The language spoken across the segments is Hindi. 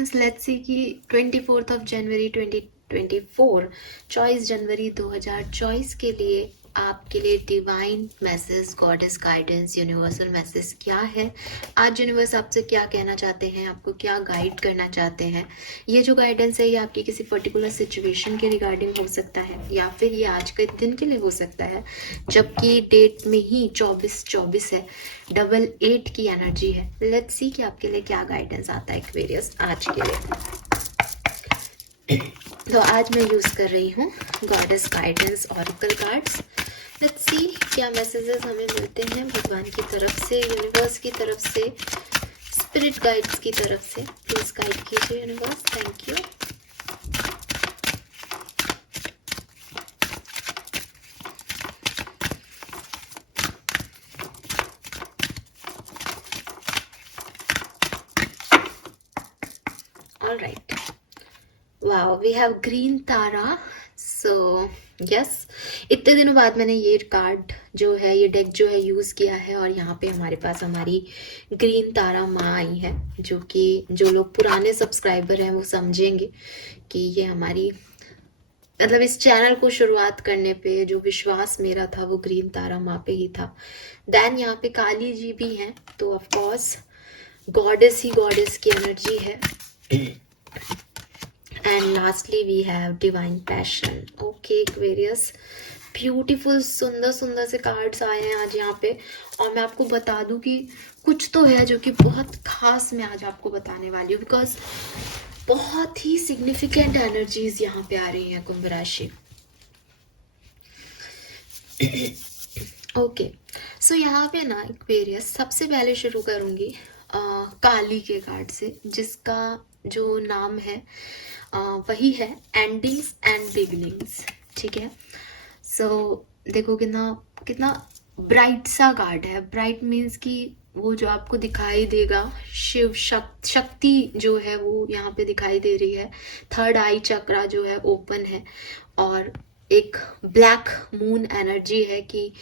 गाइडेंस लेट्स सी कि 24 जनवरी 2024 24 जनवरी 2024 के लिए आपके लिए divine message, goddess guidance, universal message क्या है। आज यूनिवर्स आपसे क्या कहना चाहते हैं, आपको क्या गाइड करना चाहते हैं। ये जो गाइडेंस है ये आपकी किसी पर्टिकुलर सिचुएशन के रिगार्डिंग हो सकता है या फिर ये आज के दिन के लिए हो सकता है, जबकि डेट में ही 24 है, 88 की एनर्जी है। लेट्स सी कि आपके लिए क्या गाइडेंस आता है एक्वेरियस आज के लिए। तो आज मैं यूज कर रही हूँ goddess guidance oracle cards. Let's see क्या मैसेजेस हमें मिलते हैं भगवान की तरफ से, यूनिवर्स की तरफ से, स्पिरिट गाइड्स की तरफ से। प्लीज गाइड कीजिए universe, thank you. All right. Wow, we have green Tara. So yes, इतने दिनों बाद मैंने ये कार्ड जो है, ये डेक जो है यूज़ किया है और यहाँ पे हमारे पास हमारी ग्रीन तारा माँ आई है, जो कि जो लोग पुराने सब्सक्राइबर हैं वो समझेंगे कि ये हमारी मतलब इस चैनल को शुरुआत करने पे जो विश्वास मेरा था वो ग्रीन तारा माँ पे ही था। देन यहाँ पे काली जी भी हैं, तो ऑफ कोर्स गॉडेस ही गॉडेस की एनर्जी है। And lastly we have divine passion. Okay Aquarius, beautiful सुंदर सुंदर से कार्ड्स आए हैं आज यहाँ पे। और मैं आपको बता दूं कि कुछ तो है जो कि बहुत खास मैं आज आपको बताने वाली हूँ, बिकॉज बहुत ही सिग्निफिकेंट एनर्जीज यहाँ पे आ रही हैं कुंभ राशि। ओके, सो यहाँ पे ना एक्वेरियस सबसे पहले शुरू करूँगी काली के कार्ड से, जिसका जो नाम है वही है एंडिंग्स एंड बिगिनिंग्स। ठीक है, सो देखो कितना कितना ब्राइट सा कार्ड है। ब्राइट मीन्स कि वो जो आपको दिखाई देगा, शिव शक्ति जो है वो यहाँ पे दिखाई दे रही है। थर्ड आई चक्रा जो है ओपन है और एक ब्लैक मून एनर्जी है कि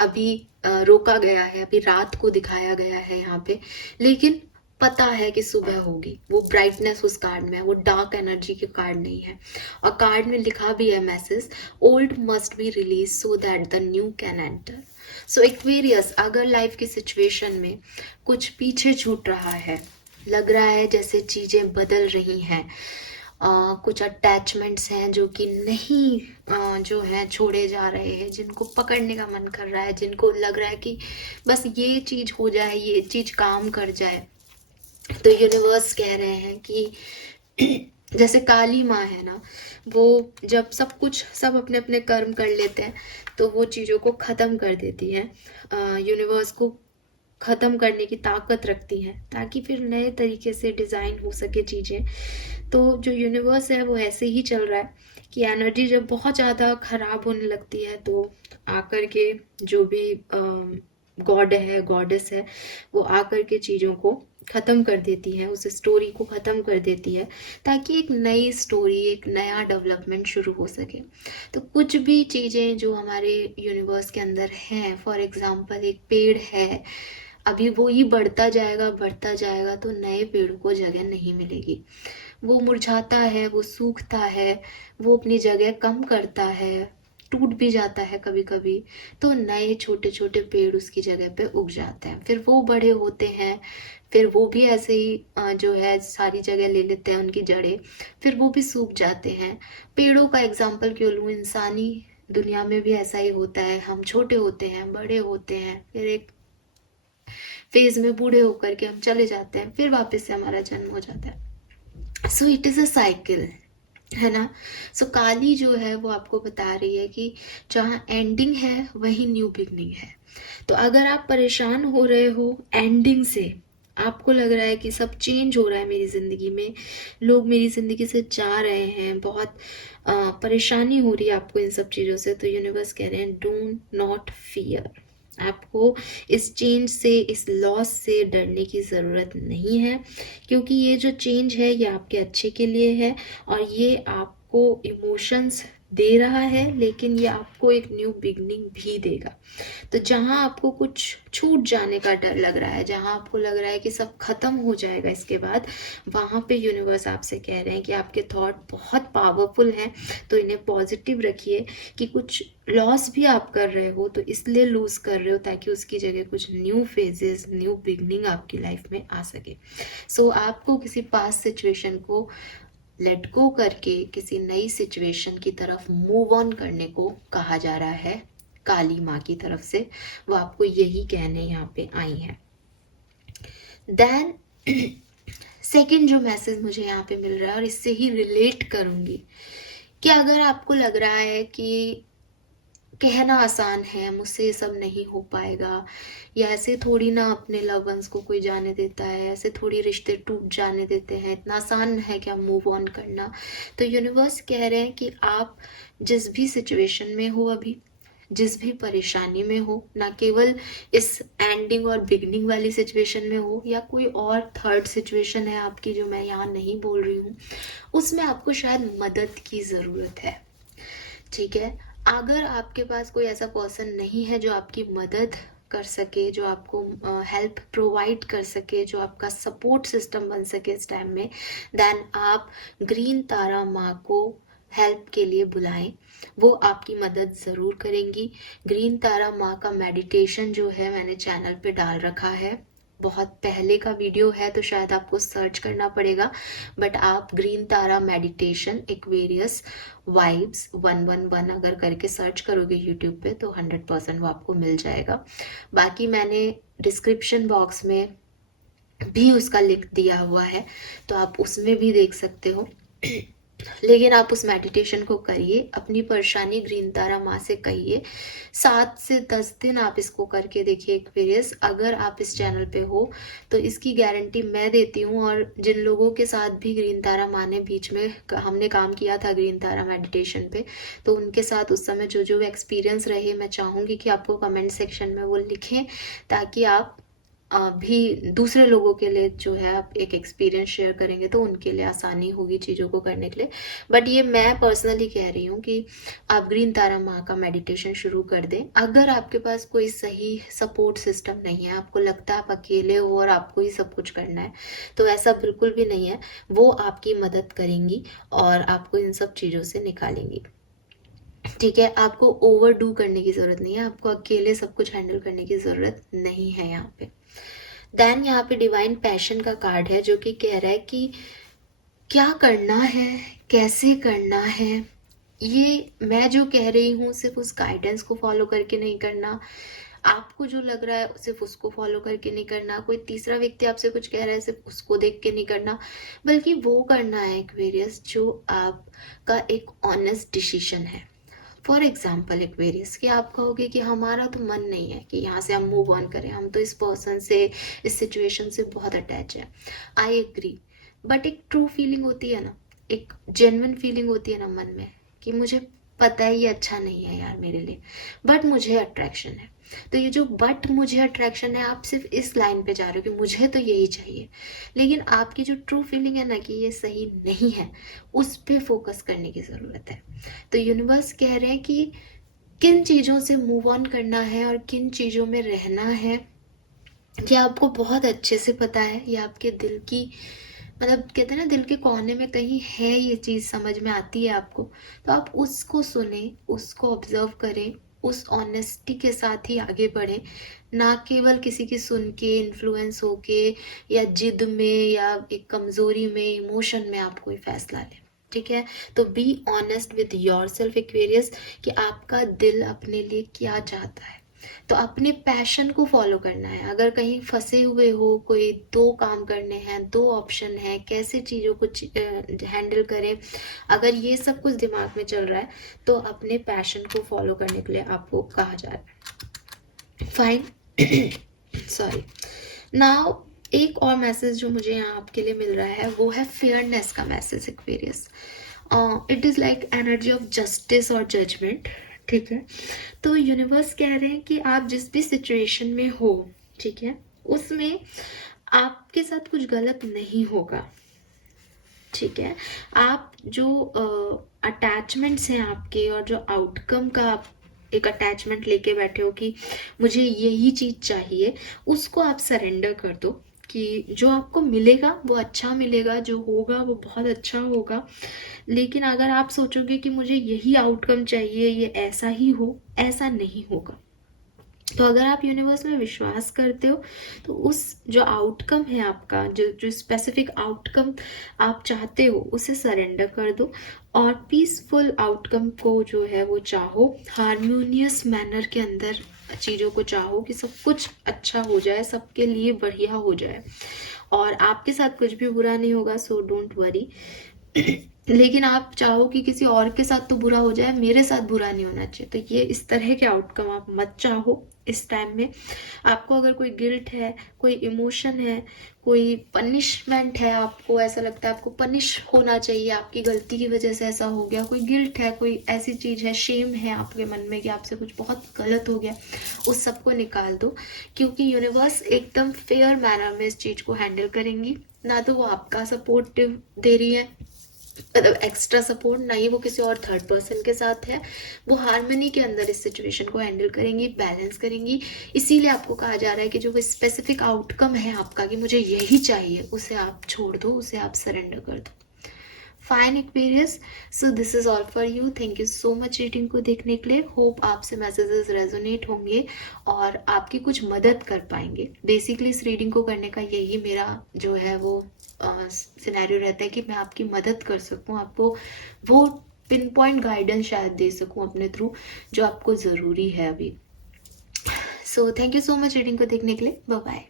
अभी रोका गया है, अभी रात को दिखाया गया है यहाँ पे, लेकिन पता है कि सुबह होगी। वो ब्राइटनेस उस कार्ड में है, वो डार्क एनर्जी के कार्ड नहीं है। और कार्ड में लिखा भी है message, old must be release so that the new can enter. So Aquarius, अगर लाइफ की सिचुएशन में कुछ पीछे छूट रहा है, लग रहा है जैसे चीजें बदल रही हैं, कुछ अटैचमेंट्स हैं जो कि नहीं जो है छोड़े जा रहे हैं, जिनको पकड़ने का मन कर रहा है, जिनको लग रहा है कि बस ये चीज हो जाए, ये चीज काम कर जाए, तो यूनिवर्स कह रहे हैं कि जैसे काली माँ है ना, वो जब सब अपने अपने कर्म कर लेते हैं तो वो चीज़ों को ख़त्म कर देती हैं, यूनिवर्स को ख़त्म करने की ताकत रखती हैं ताकि फिर नए तरीके से डिज़ाइन हो सके चीज़ें। तो जो यूनिवर्स है वो ऐसे ही चल रहा है कि एनर्जी जब बहुत ज़्यादा ख़राब होने लगती है तो आकर के जो भी गॉड है, गॉडेस है, वो आकर के चीज़ों को ख़त्म कर देती है, उस स्टोरी को ख़त्म कर देती है ताकि एक नई स्टोरी, एक नया डेवलपमेंट शुरू हो सके। तो कुछ भी चीज़ें जो हमारे यूनिवर्स के अंदर हैं, फॉर एग्जांपल एक पेड़ है, अभी वो ही बढ़ता जाएगा तो नए पेड़ों को जगह नहीं मिलेगी। वो मुरझाता है, वो सूखता है, वो अपनी जगह कम करता है, टूट भी जाता है कभी कभी, तो नए छोटे छोटे पेड़ उसकी जगह पे उग जाते हैं। फिर वो बड़े होते हैं, फिर वो भी ऐसे ही जो है सारी जगह ले लेते हैं उनकी जड़ें, फिर वो भी सूख जाते हैं। पेड़ों का एग्जाम्पल क्यों लूँ, इंसानी दुनिया में भी ऐसा ही होता है। हम छोटे होते हैं, बड़े होते हैं, फिर एक फेज में बूढ़े होकर के हम चले जाते हैं, फिर वापस से हमारा जन्म हो जाता है। So it is a cycle, है ना। सो काली जो है वो आपको बता रही है कि जहाँ एंडिंग है वही न्यू बिगनिंग है। तो अगर आप परेशान हो रहे हो एंडिंग से, आपको लग रहा है कि सब चेंज हो रहा है मेरी ज़िंदगी में, लोग मेरी ज़िंदगी से जा रहे हैं, बहुत परेशानी हो रही है आपको इन सब चीज़ों से, तो यूनिवर्स कह रहे हैं डू नॉट फियर। आपको इस चेंज से, इस लॉस से डरने की ज़रूरत नहीं है, क्योंकि ये जो चेंज है ये आपके अच्छे के लिए है और ये आपको इमोशंस दे रहा है, लेकिन ये आपको एक न्यू बिगनिंग भी देगा। तो जहाँ आपको कुछ छूट जाने का डर लग रहा है, जहाँ आपको लग रहा है कि सब खत्म हो जाएगा इसके बाद, वहाँ पे यूनिवर्स आपसे कह रहे हैं कि आपके थॉट बहुत पावरफुल हैं, तो इन्हें पॉजिटिव रखिए। कि कुछ लॉस भी आप कर रहे हो तो इसलिए लूज कर रहे हो ताकि उसकी जगह कुछ न्यू फेजेस, न्यू बिगनिंग आपकी लाइफ में आ सके। सो आपको किसी पास्ट सिचुएशन को लेट गो करके किसी नई सिचुएशन की तरफ मूव ऑन करने को कहा जा रहा है काली माँ की तरफ से। वो आपको यही कहने यहाँ पे आई है। देन सेकंड जो मैसेज मुझे यहाँ पे मिल रहा है और इससे ही रिलेट करूँगी, कि अगर आपको लग रहा है कि कहना आसान है, मुझसे ये सब नहीं हो पाएगा, या ऐसे थोड़ी ना अपने लव वंस को कोई जाने देता है, ऐसे थोड़ी रिश्ते टूट जाने देते हैं, इतना आसान है क्या मूव ऑन करना। तो यूनिवर्स कह रहे हैं कि आप जिस भी सिचुएशन में हो अभी, जिस भी परेशानी में हो, ना केवल इस एंडिंग और बिगनिंग वाली सिचुएशन में हो, या कोई और थर्ड सिचुएशन है आपकी जो मैं यहाँ नहीं बोल रही हूँ, उसमें आपको शायद मदद की ज़रूरत है। ठीक है, अगर आपके पास कोई ऐसा पर्सन नहीं है जो आपकी मदद कर सके, जो आपको हेल्प प्रोवाइड कर सके, जो आपका सपोर्ट सिस्टम बन सके इस टाइम में, देन आप ग्रीन तारा माँ को हेल्प के लिए बुलाएं। वो आपकी मदद ज़रूर करेंगी। ग्रीन तारा माँ का मेडिटेशन जो है मैंने चैनल पे डाल रखा है, बहुत पहले का वीडियो है तो शायद आपको सर्च करना पड़ेगा, बट आप ग्रीन तारा मेडिटेशन एक्वेरियस वाइब्स 111 अगर करके सर्च करोगे यूट्यूब पे तो 100% वो आपको मिल जाएगा। बाकी मैंने डिस्क्रिप्शन बॉक्स में भी उसका लिंक दिया हुआ है, तो आप उसमें भी देख सकते हो। लेकिन आप उस मेडिटेशन को करिए, अपनी परेशानी ग्रीन तारा माँ से कहिए। 7 से 10 दिन आप इसको करके देखिए एक्सपीरियंस। अगर आप इस चैनल पे हो तो इसकी गारंटी मैं देती हूँ, और जिन लोगों के साथ भी ग्रीन तारा माँ ने बीच में हमने काम किया था ग्रीन तारा मेडिटेशन पे, तो उनके साथ उस समय जो जो एक्सपीरियंस रहे, मैं चाहूँगी कि आपको कमेंट सेक्शन में वो लिखें, ताकि आप भी दूसरे लोगों के लिए जो है आप एक एक्सपीरियंस शेयर करेंगे तो उनके लिए आसानी होगी चीज़ों को करने के लिए। बट ये मैं पर्सनली कह रही हूँ कि आप ग्रीन तारा माँ का मेडिटेशन शुरू कर दें। अगर आपके पास कोई सही सपोर्ट सिस्टम नहीं है, आपको लगता है आप अकेले हो और आपको ही सब कुछ करना है, तो ऐसा बिल्कुल भी नहीं है। वो आपकी मदद करेंगी और आपको इन सब चीज़ों से निकालेंगी। ठीक है, आपको ओवरडू करने की ज़रूरत नहीं है, आपको अकेले सब कुछ हैंडल करने की ज़रूरत नहीं है यहाँ पे। देन यहाँ पे डिवाइन पैशन का कार्ड है जो कि कह रहा है कि क्या करना है, कैसे करना है। ये मैं जो कह रही हूँ सिर्फ उस गाइडेंस को फॉलो करके नहीं करना, आपको जो लग रहा है सिर्फ उसको फॉलो करके नहीं करना, कोई तीसरा व्यक्ति आपसे कुछ कह रहा है सिर्फ उसको देख के नहीं करना, बल्कि वो करना है एक्वेरियस जो आपका एक ऑनेस्ट डिसीजन है। फॉर एग्जाम्पल एक्वेरियस, कि आप कहोगे कि हमारा तो मन नहीं है कि यहाँ से हम मूव ऑन करें, हम तो इस पर्सन से, इस सिचुएशन से बहुत अटैच है। आई एग्री, बट एक ट्रू फीलिंग होती है ना, एक जेन्युइन फीलिंग होती है ना मन में, कि मुझे पता है ये अच्छा नहीं है यार मेरे लिए, बट मुझे अट्रैक्शन है। तो ये जो बट मुझे अट्रैक्शन है, आप सिर्फ इस लाइन पे जा रहे हो कि मुझे तो यही चाहिए, लेकिन आपकी जो ट्रू फीलिंग है ना कि ये सही नहीं है, उस पे फोकस करने की ज़रूरत है। तो यूनिवर्स कह रहे हैं कि किन चीज़ों से मूव ऑन करना है और किन चीज़ों में रहना है, ये आपको बहुत अच्छे से पता है। ये आपके दिल की, मतलब कहते हैं ना दिल के कोने में कहीं है ये चीज़, समझ में आती है आपको। तो आप उसको सुने, उसको ऑब्जर्व करें, उस ऑनेस्टी के साथ ही आगे बढ़ें, ना केवल किसी की सुन के इन्फ्लुएंस होके या जिद में या एक कमज़ोरी में, इमोशन में आप कोई फैसला लें। ठीक है, तो be honest with your self Aquarius, कि आपका दिल अपने लिए क्या चाहता है। तो अपने पैशन को फॉलो करना है। अगर कहीं फंसे हुए हो, कोई 2 काम करने हैं, 2 ऑप्शन है, कैसे चीज़ों को हैंडल करें, अगर ये सब कुछ दिमाग में चल रहा है तो अपने पैशन को फॉलो करने के लिए आपको कहा जा रहा है। Fine, sorry. नाउ एक और मैसेज जो मुझे यहाँ आपके लिए मिल रहा है वो है फेयरनेस का message Aquarius. It is like energy of justice और जजमेंट। ठीक है, तो यूनिवर्स कह रहे हैं कि आप जिस भी सिचुएशन में हो, ठीक है, उसमें आपके साथ कुछ गलत नहीं होगा। ठीक है। आप जो अटैचमेंट्स हैं आपके और जो आउटकम का आप एक अटैचमेंट लेके बैठे हो कि मुझे यही चीज़ चाहिए, उसको आप सरेंडर कर दो कि जो आपको मिलेगा वो अच्छा मिलेगा, जो होगा वो बहुत अच्छा होगा। लेकिन अगर आप सोचोगे कि मुझे यही आउटकम चाहिए, ये ऐसा ही हो, ऐसा नहीं होगा। तो अगर आप यूनिवर्स में विश्वास करते हो तो उस जो आउटकम है आपका, जो जो स्पेसिफिक आउटकम आप चाहते हो, उसे सरेंडर कर दो और पीसफुल आउटकम को जो है वो चाहो, हारमोनियस मैनर के अंदर चीज़ों को चाहो कि सब कुछ अच्छा हो जाए, सबके लिए बढ़िया हो जाए और आपके साथ कुछ भी बुरा नहीं होगा, सो डोंट वरी। लेकिन आप चाहो कि किसी और के साथ तो बुरा हो जाए, मेरे साथ बुरा नहीं होना चाहिए, तो ये इस तरह के आउटकम आप मत चाहो इस टाइम में। आपको अगर कोई गिल्ट है, कोई इमोशन है, कोई पनिशमेंट है, आपको ऐसा लगता है आपको पनिश होना चाहिए, आपकी गलती की वजह से ऐसा हो गया, कोई गिल्ट है, कोई ऐसी चीज़ है, शेम है आपके मन में कि आपसे कुछ बहुत गलत हो गया, उस सबको निकाल दो। क्योंकि यूनिवर्स एकदम फेयर मैनर में इस चीज़ को हैंडल करेंगी। ना तो वो आपका सपोर्ट दे रही है, मतलब एक्स्ट्रा सपोर्ट, ना ही वो किसी और थर्ड पर्सन के साथ है, वो हार्मनी के अंदर इस सिचुएशन को हैंडल करेंगी, बैलेंस करेंगी। इसीलिए आपको कहा जा रहा है कि जो स्पेसिफिक आउटकम है आपका कि मुझे यही चाहिए, उसे आप छोड़ दो, उसे आप सरेंडर कर दो। Fine Aquarius, so this is all for you. Thank you so much reading को देखने के लिए। होप आपसे मैसेजेस रेजोनेट होंगे और आपकी कुछ मदद कर पाएंगे। बेसिकली इस रीडिंग को करने का यही मेरा जो है वो सिनेरियो रहता है कि मैं आपकी मदद कर सकूं, आपको वो पिन पॉइंट गाइडेंस शायद दे सकूं अपने थ्रू जो आपको ज़रूरी है अभी। So thank you so much reading को देखने के लिए। Bye bye.